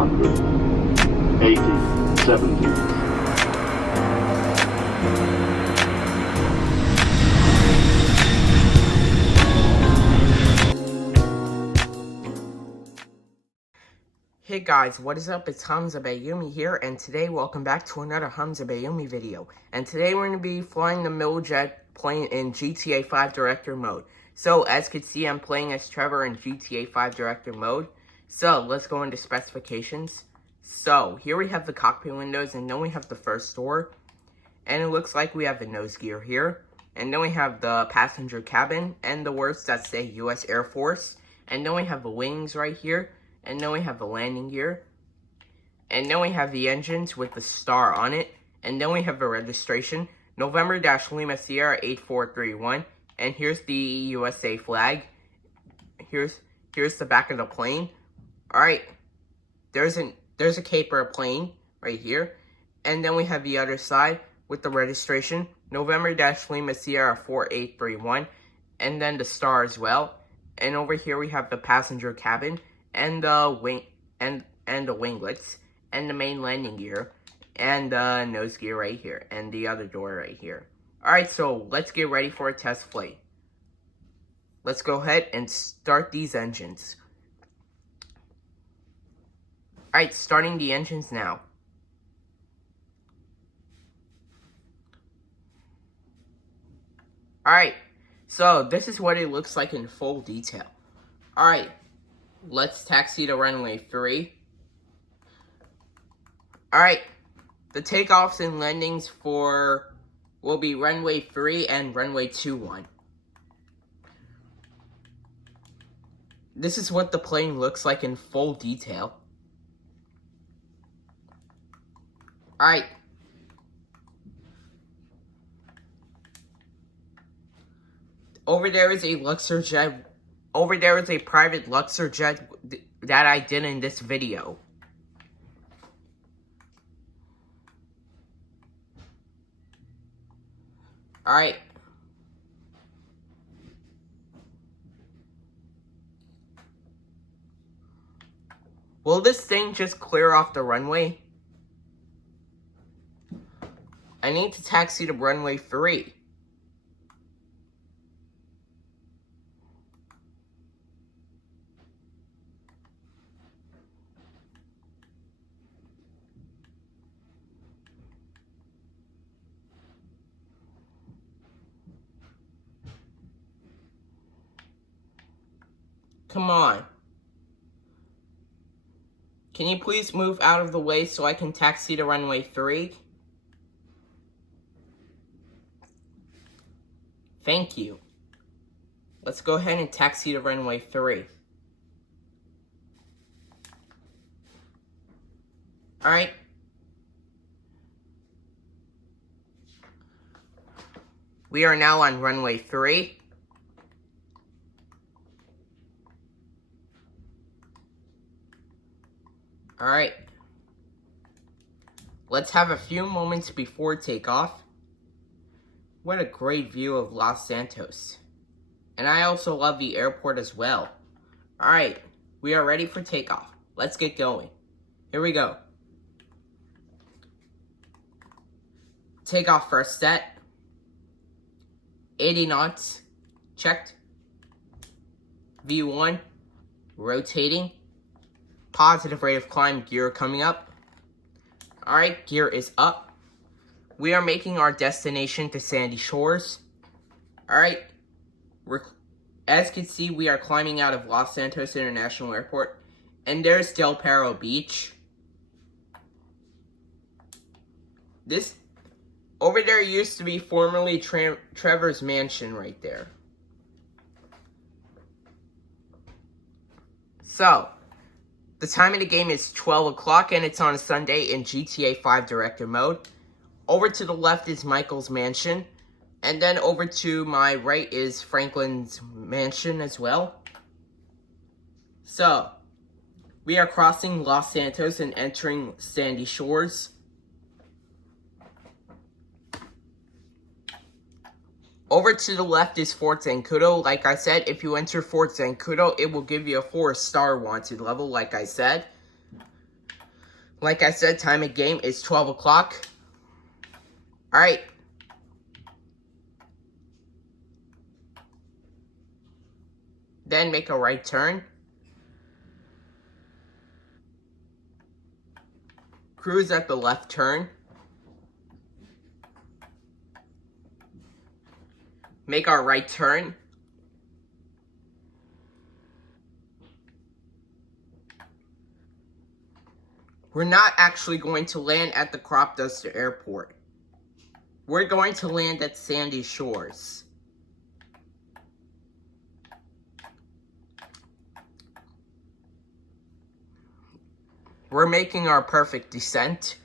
100, 80, 70. Hey guys, what is up? It's Hamza Bayoumi here, and today welcome back to another Hamza Bayoumi video. And today we're going to be flying the Miljet plane in GTA 5 Director Mode. So, as you can see, I'm playing as Trevor in GTA 5 Director Mode. So, let's go into specifications. So, here we have the cockpit windows, and then we have the first door. And it looks like we have the nose gear here. And then we have the passenger cabin, and the words that say U.S. Air Force. And then we have the wings right here. And then we have the landing gear. And then we have the engines with the star on it. And then we have the registration. November-Lima Sierra 8431. And here's the USA flag. Here's the back of the plane. Alright. There's a caper plane right here. And then we have the other side with the registration. November-Lima Sierra 4831. And then the star as well. And over here we have the passenger cabin. And the wing and the winglets and the main landing gear and the nose gear right here and the other door right here. Alright, so let's get ready for a test flight. Let's go ahead and start these engines. Alright, starting the engines now. Alright, so this is what it looks like in full detail. Alright. Let's taxi to runway 3. Alright, the takeoffs and landings will be runway 3 and runway 21. This is what the plane looks like in full detail. Alright. Over there is a Luxor jet. Over there is a private Luxor jet that I did in this video. Alright. Will this thing just clear off the runway? I need to taxi to runway 3. Come on. Can you please move out of the way so I can taxi to runway 3? Thank you. Let's go ahead and taxi to runway 3. Alright. We are now on runway 3. Alright, let's have a few moments before takeoff. What a great view of Los Santos. And I also love the airport as well. Alright, we are ready for takeoff. Let's get going. Here we go. Takeoff first set. 80 knots. Checked. V1. Rotating. Positive rate of climb, gear coming up. Alright, gear is up. We are making our destination to Sandy Shores. Alright, as you can see, we are climbing out of Los Santos International Airport. And there's Del Perro Beach. This, over there used to be formerly Trevor's mansion right there. So, the time of the game is 12 o'clock and it's on a Sunday in GTA 5 Director Mode. Over to the left is Michael's mansion. And then over to my right is Franklin's mansion as well. So, we are crossing Los Santos and entering Sandy Shores. Over to the left is Fort Zancudo. Like I said, if you enter Fort Zancudo, it will give you a 4-star wanted level, like I said. Like I said, time of game is 12 o'clock. Alright. Then make a right turn. Cruise at the left turn. Make our right turn. We're not actually going to land at the Crop Duster Airport. We're going to land at Sandy Shores. We're making our perfect descent.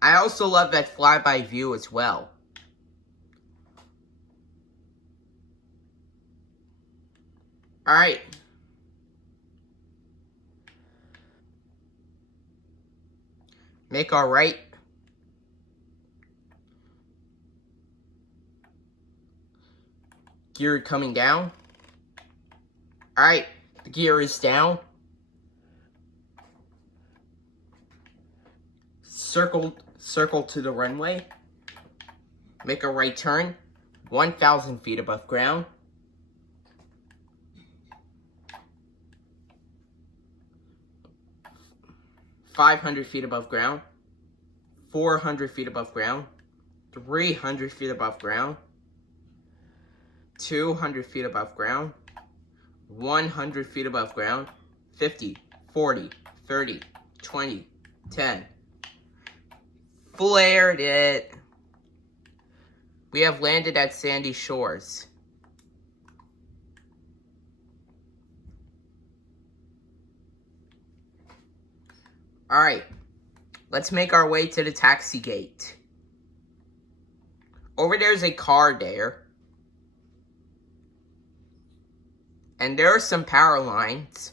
I also love that flyby view as well. Alright. Make our right. Gear coming down. Alright, the gear is down. Circle to the runway. Make a right turn. 1,000 feet above ground. $500 feet above ground. 400 feet above ground. 300 feet above ground. 200 feet above ground. 100 feet above ground. 50, 40, 30, 20, 10. Flared it. We have landed at Sandy Shores. Alright, let's make our way to the taxi gate. Over there's a car there. And there are some power lines.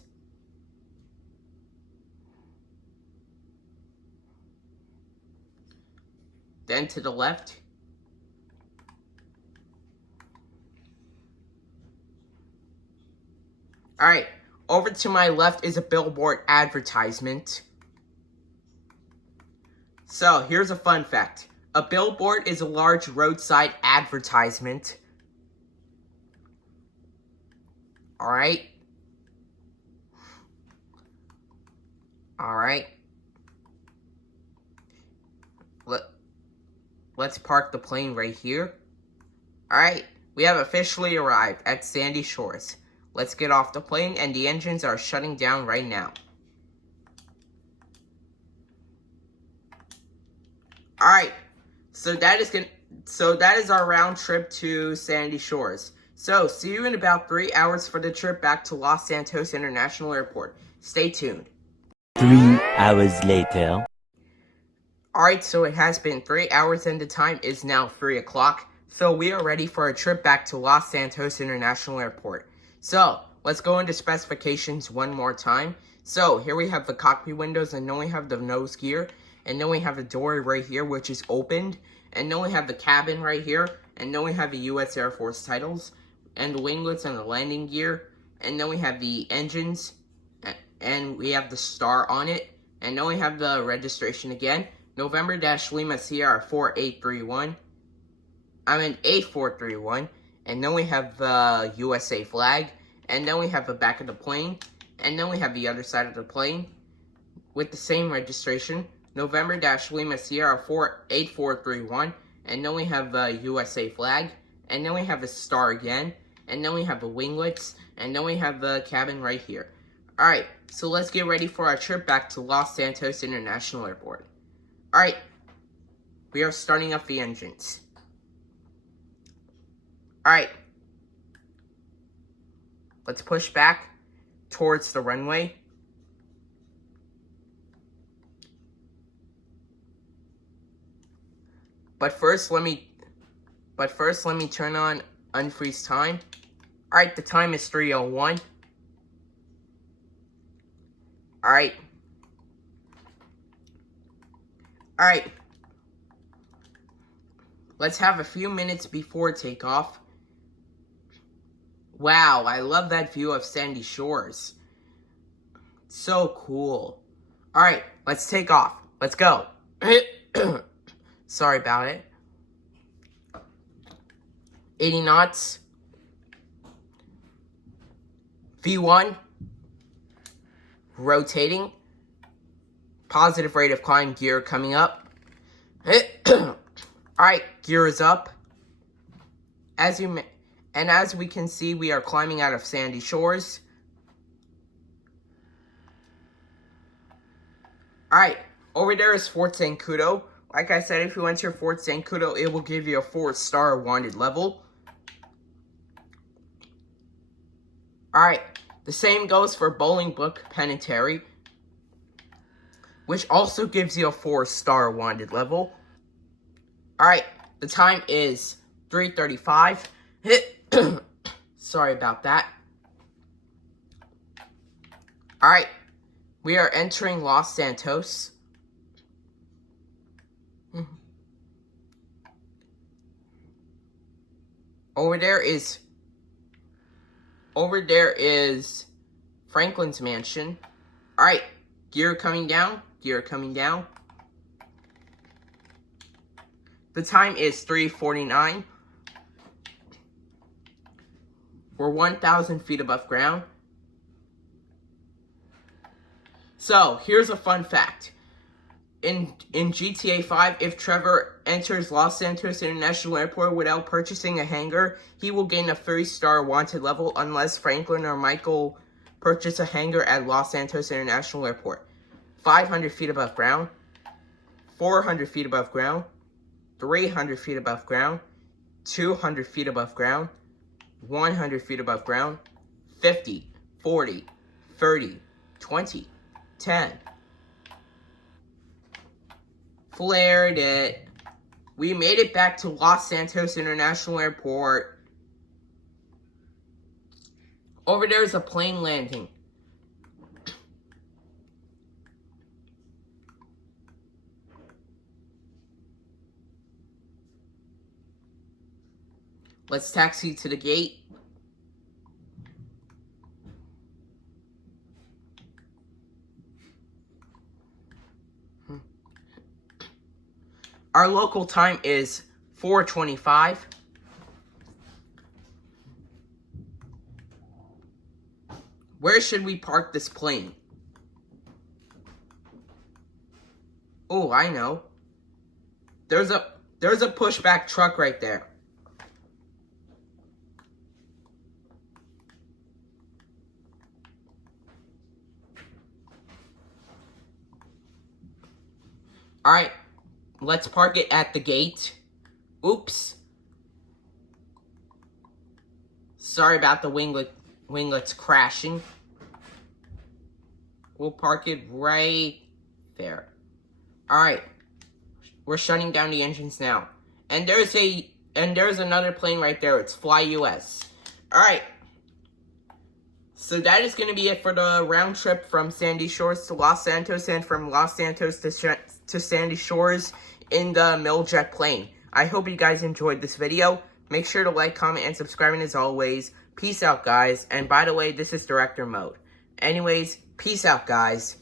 Then to the left. Alright, over to my left is a billboard advertisement. So, here's a fun fact. A billboard is a large roadside advertisement. Alright. Alright. Let's park the plane right here. Alright, we have officially arrived at Sandy Shores. Let's get off the plane, and the engines are shutting down right now. Alright, so that is our round trip to Sandy Shores. So, see you in about 3 hours for the trip back to Los Santos International Airport. Stay tuned. 3 hours later. Alright, so it has been 3 hours and the time is now 3 o'clock. So we are ready for a trip back to Los Santos International Airport. So, let's go into specifications one more time. So, here we have the cockpit windows, and then we have the nose gear. And then we have the door right here, which is opened. And then we have the cabin right here. And then we have the U.S. Air Force titles. And the winglets and the landing gear. And then we have the engines. And we have the star on it. And then we have the registration again. November-Lima Sierra 4831. I'm in 8431. And then we have the USA flag. And then we have the back of the plane. And then we have the other side of the plane with the same registration. November-Lima Sierra 8431. And then we have the USA flag. And then we have the star again. And then we have the winglets. And then we have the cabin right here. Alright, so let's get ready for our trip back to Los Santos International Airport. Alright, we are starting up the engines. Alright, let's push back towards the runway. But first, let me turn on unfreeze time. Alright, the time is 3:01. Alright. Let's have a few minutes before takeoff. Wow, I love that view of Sandy Shores. So cool. Alright, let's take off. Let's go. Sorry about it. 80 knots. V1. Rotating. Positive rate of climb gear coming up. Alright, gear is up. As we can see, we are climbing out of Sandy Shores. Alright, over there is Fort Zancudo. Like I said, if you enter Fort Zancudo, it will give you a 4-star wanted level. Alright, the same goes for Bolingbrook Penitentiary, which also gives you a 4-star wanted level. Alright, the time is 3:35. Sorry about that. Alright, we are entering Los Santos. Over there is Franklin's mansion. Alright, gear coming down. Gear coming down. The time is 3:49. We're 1,000 feet above ground. So, here's a fun fact. In GTA 5, if Trevor enters Los Santos International Airport without purchasing a hangar, he will gain a 3-star wanted level unless Franklin or Michael purchase a hangar at Los Santos International Airport. 500 feet above ground, 400 feet above ground, 300 feet above ground, 200 feet above ground, 100 feet above ground, 50, 40, 30, 20, 10. Flared it. We made it back to Los Santos International Airport. Over there is a plane landing. Let's taxi to the gate. Our local time is 4:25. Where should we park this plane? Oh, I know. There's a pushback truck right there. Alright, let's park it at the gate. Oops. Sorry about the winglets crashing. We'll park it right there. Alright, we're shutting down the engines now. And there's another plane right there. It's Fly US. Alright. So that is going to be it for the round trip from Sandy Shores to Los Santos and from Los Santos to Sandy Shores in the Miljet plane. I hope you guys enjoyed this video. Make sure to like, comment, and subscribe. And as always, peace out, guys. And by the way, this is Director Mode. Anyways, peace out, guys.